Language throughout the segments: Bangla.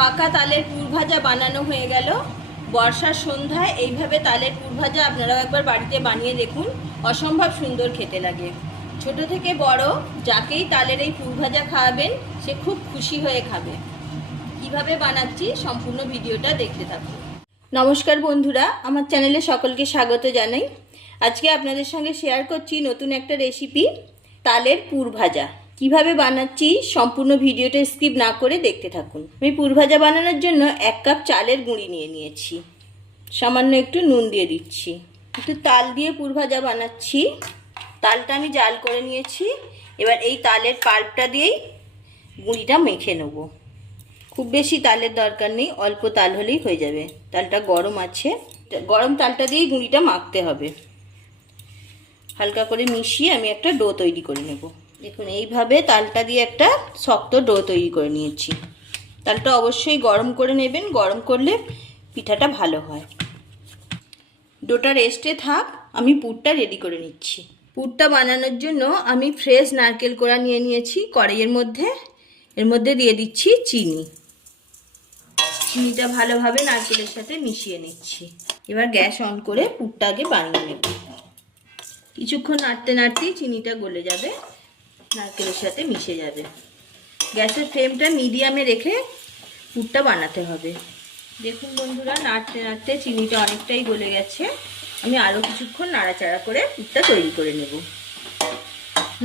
পাকা তালের পুর ভাজা বানানো হয়ে গেল। বর্ষার সন্ধ্যায় এইভাবে তালের পুর ভাজা আপনারাও একবার বাড়িতে বানিয়ে দেখুন, অসম্ভব সুন্দর খেতে লাগে। ছোট থেকে বড় যাকেই তালের এই পুর ভাজা খাওয়াবেন সে খুব খুশি হয়ে খাবে। কিভাবে বানাচ্ছি সম্পূর্ণ ভিডিওটা দেখতে থাকুন। নমস্কার বন্ধুরা, আমার চ্যানেলে সকলকে স্বাগত জানাই। আজকে আপনাদের সঙ্গে শেয়ার করছি নতুন একটা রেসিপি, তালের পুর ভাজা। কিভাবে বানাচ্ছি সম্পূর্ণ ভিডিওটা স্কিপ না করে দেখতে থাকুন। আমি পুর ভাজা বানানোর জন্য 1 কাপ চালের গুঁড়ি নিয়ে নিয়েছি, সামান্য একটু নুন দিয়ে দিচ্ছি। একটু তাল দিয়ে পুর ভাজা বানাচ্ছি। তালটা আমি জাল করে নিয়েছি। এবার এই তালের পাল্পটা দিয়েই গুঁড়িটা মেখে নেব। খুব বেশি তালের দরকার নেই, অল্প তাল হলেই হয়ে যাবে। তালটা গরম আছে, গরম তালটা দিয়েই গুঁড়িটা মাখতে হবে। হালকা করে মিশিয়ে আমি একটা ডো তৈরি করে নেব। দেখুন এইভাবে তালটা দিয়ে একটা শক্ত ডো তৈরি করে নিয়েছি। তালটা অবশ্যই গরম করে নেবেন, গরম করলে পিঠাটা ভালো হয়। ডোটা রেস্টে থাক, আমি পুরটা রেডি করে নিচ্ছি। পুরটা বানানোর জন্য আমি ফ্রেশ নারকেল কোড়া নিয়ে নিয়েছি কড়াইয়ের মধ্যে। এর মধ্যে দিয়ে দিচ্ছি চিনি। চিনিটা ভালোভাবে নারকেলের সাথে মিশিয়ে নিচ্ছি। এবার গ্যাস অন করে পুরটা আগে বানিয়ে নেব। কিছুক্ষণ নাড়তে নাড়তেই চিনিটা গলে যাবে, নারকেলের সাথে মিশে যাবে। গ্যাসের ফ্লেমটা মিডিয়ামে রেখে পুরটা বানাতে হবে। দেখুন বন্ধুরা, নাড়তে নাড়তে চিনিটা অনেকটাই গলে গেছে। আমি আরও কিছুক্ষণ নাড়াচাড়া করে পুরটা তৈরি করে নেব।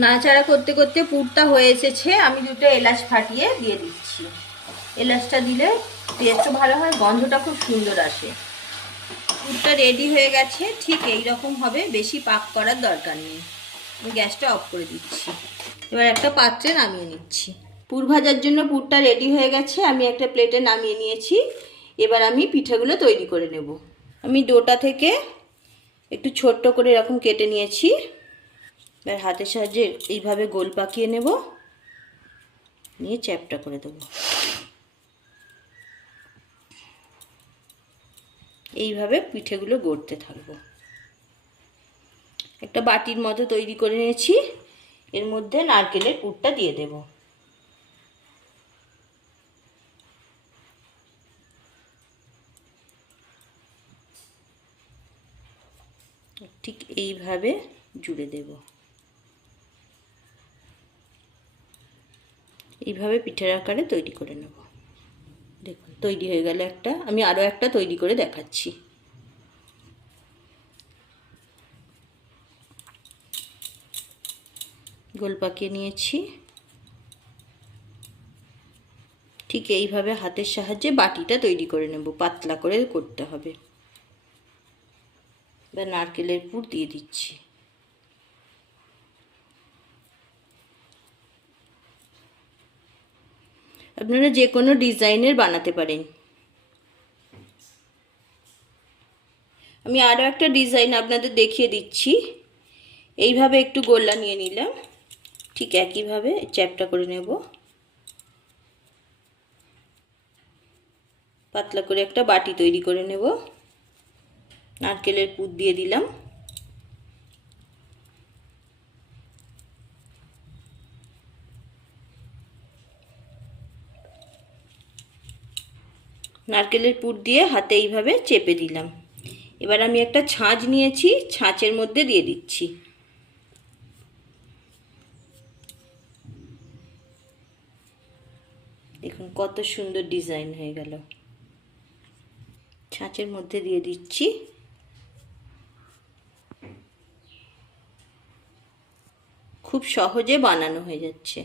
নাড়াচাড়া করতে করতে পুরটা হয়ে এসেছে। আমি 2টো এলাচ ফাটিয়ে দিয়ে দিচ্ছি। এলাচটা দিলে টেস্টও ভালো হয়, গন্ধটা খুব সুন্দর আসে। পুরটা রেডি হয়ে গেছে। ঠিক এই রকম হবে, বেশি পাক করার দরকার নেই। আমি গ্যাসটা অফ করে দিচ্ছি। এবার একটা পাত্রে নামিয়ে নিচ্ছি। পুর ভাজার জন্য পুরটা রেডি হয়ে গেছে, আমি একটা প্লেটে নামিয়ে নিয়েছি। এবার আমি পিঠাগুলো তৈরি করে নেব। আমি ডোটা থেকে একটু ছোট্ট করে এরকম কেটে নিয়েছি। এবার হাতের সাহায্যে এইভাবে গোল পাকিয়ে নেব, নিয়ে চ্যাপটা করে দেব। এইভাবে পিঠেগুলো গড়তে থাকবো। একটা বাটির মতো তৈরি করে নিয়েছি। এর মধ্যে নারকেলের পুরটা দিয়ে দেব। ঠিক এইভাবে জুড়ে দেব। এইভাবে পিঠের আকারে তৈরি করে নেব। দেখুন তৈরি হয়ে গেল একটা। আমি আরও একটা তৈরি করে দেখাচ্ছি। গোল পাকিয়ে নিয়েছি। ঠিক এইভাবে হাতের সাহায্যে বাটিটা তৈরি করে নেব। পাতলা করে করতে হবে। এবার নারকেলের পুর দিয়ে দিচ্ছি। আপনারা যে কোনো ডিজাইনের বানাতে পারেন। আমি আরও একটা ডিজাইন আপনাদের দেখিয়ে দিচ্ছি। এইভাবে একটু গোল্লা নিয়ে নিলাম, ঠিক একইভাবে চ্যাপটা করে নেব। পাতলা করে একটা বাটি তৈরি করে নেব। নারকেলের পুর দিয়ে দিলাম। নারকেলের পুর দিয়ে হাতে এইভাবে চেপে দিলাম। এবার আমি একটা ছাঁচ নিয়েছি, ছাঁচের মধ্যে দিয়ে দিচ্ছি। দেখুন কত সুন্দর ডিজাইন হয়ে গেল। ছাঁচের মধ্যে দিয়ে দিচ্ছি। খুব সহজে বানানো হয়ে যাচ্ছে।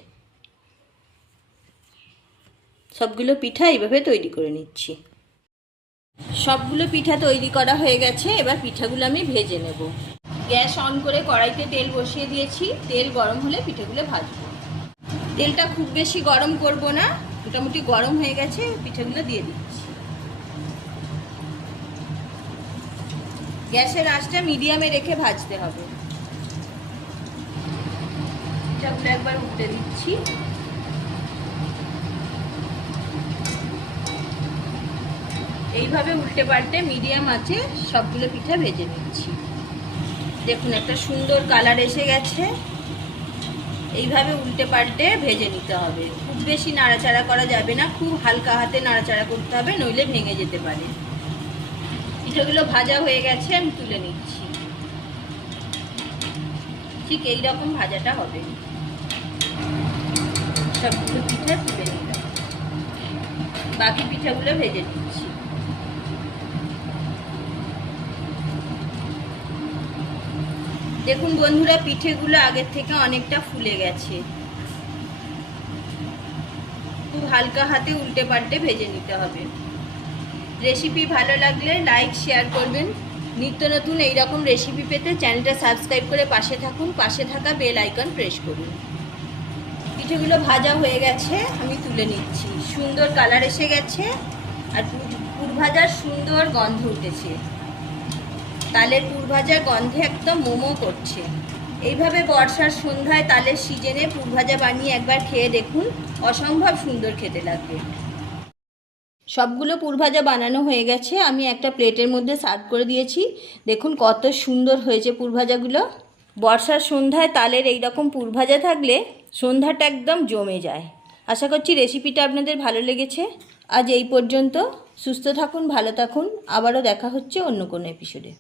সবগুলো পিঠা এইভাবে তৈরি করে নিচ্ছি। সবগুলো পিঠা তৈরি করা হয়ে গেছে। এবার পিঠাগুলো আমি ভেজে নেব। গ্যাস অন করে কড়াইতে তেল বসিয়ে দিয়েছি। তেল গরম হলে পিঠাগুলো ভাজবো। তেলটা খুব বেশি গরম করব না, মোটামুটি গরম হয়ে গেছে। পিঠাগুলো দিয়ে দিচ্ছি। গ্যাসের আঁচটা মিডিয়ামে রেখে ভাজতে হবে। পিঠাগুলো একবার উল্টে দিচ্ছি। এইভাবে উল্টে পাল্টে মিডিয়াম আঁচে সবগুলো পিঠা ভেজে নিচ্ছি। দেখুন একটা সুন্দর কালার এসে গেছে। এইভাবে উল্টে পাল্টে ভেজে নিতে হবে। খুব বেশি নাড়াচাড়া করা যাবে না, খুব হালকা হাতে নাড়াচাড়া করতে হবে, নইলে ভেঙে যেতে পারে। পিঠেগুলো ভাজা হয়ে গেছে, আমি তুলে নিচ্ছি। ঠিক এই রকম ভাজাটা হবে। সবগুলো পিঠে তুলে নিলাম, বাকি পিঠাগুলো ভেজে নিচ্ছি। দেখুন বন্ধুরা, পিঠেগুলো আগের থেকে অনেকটা ফুলে গেছে। খুব হালকা হাতে উল্টে পাল্টে ভেজে নিতে হবে। রেসিপি ভালো লাগলে লাইক শেয়ার করবেন। নিত্য নতুন এইরকম রেসিপি পেতে চ্যানেলটা সাবস্ক্রাইব করে পাশে থাকুন, পাশে থাকা বেল আইকন প্রেস করুন। পিঠেগুলো ভাজা হয়ে গেছে, আমি তুলে নিচ্ছি। সুন্দর কালার এসে গেছে, আর পুর ভাজার সুন্দর গন্ধ উঠেছে। তালের পুর ভাজা গন্ধে একদম মোমো করছে। এইভাবে বর্ষার সন্ধ্যায় তালের সিজনে পুর ভাজা বানিয়ে একবার খেয়ে দেখুন, অসম্ভব সুন্দর খেতে লাগবে। সবগুলো পুর ভাজা বানানো হয়ে গেছে, আমি একটা প্লেটের মধ্যে সার্ভ করে দিয়েছি। দেখুন কত সুন্দর হয়েছে পুর ভাজাগুলো। বর্ষার সন্ধ্যায় তালের এইরকম পুর ভাজা থাকলে সন্ধ্যাটা একদম জমে যায়। আশা করছি রেসিপিটা আপনাদের ভালো লেগেছে। আজ এই পর্যন্ত। সুস্থ থাকুন, ভালো থাকুন, আবারও দেখা হচ্ছে অন্য কোনো এপিসোডে।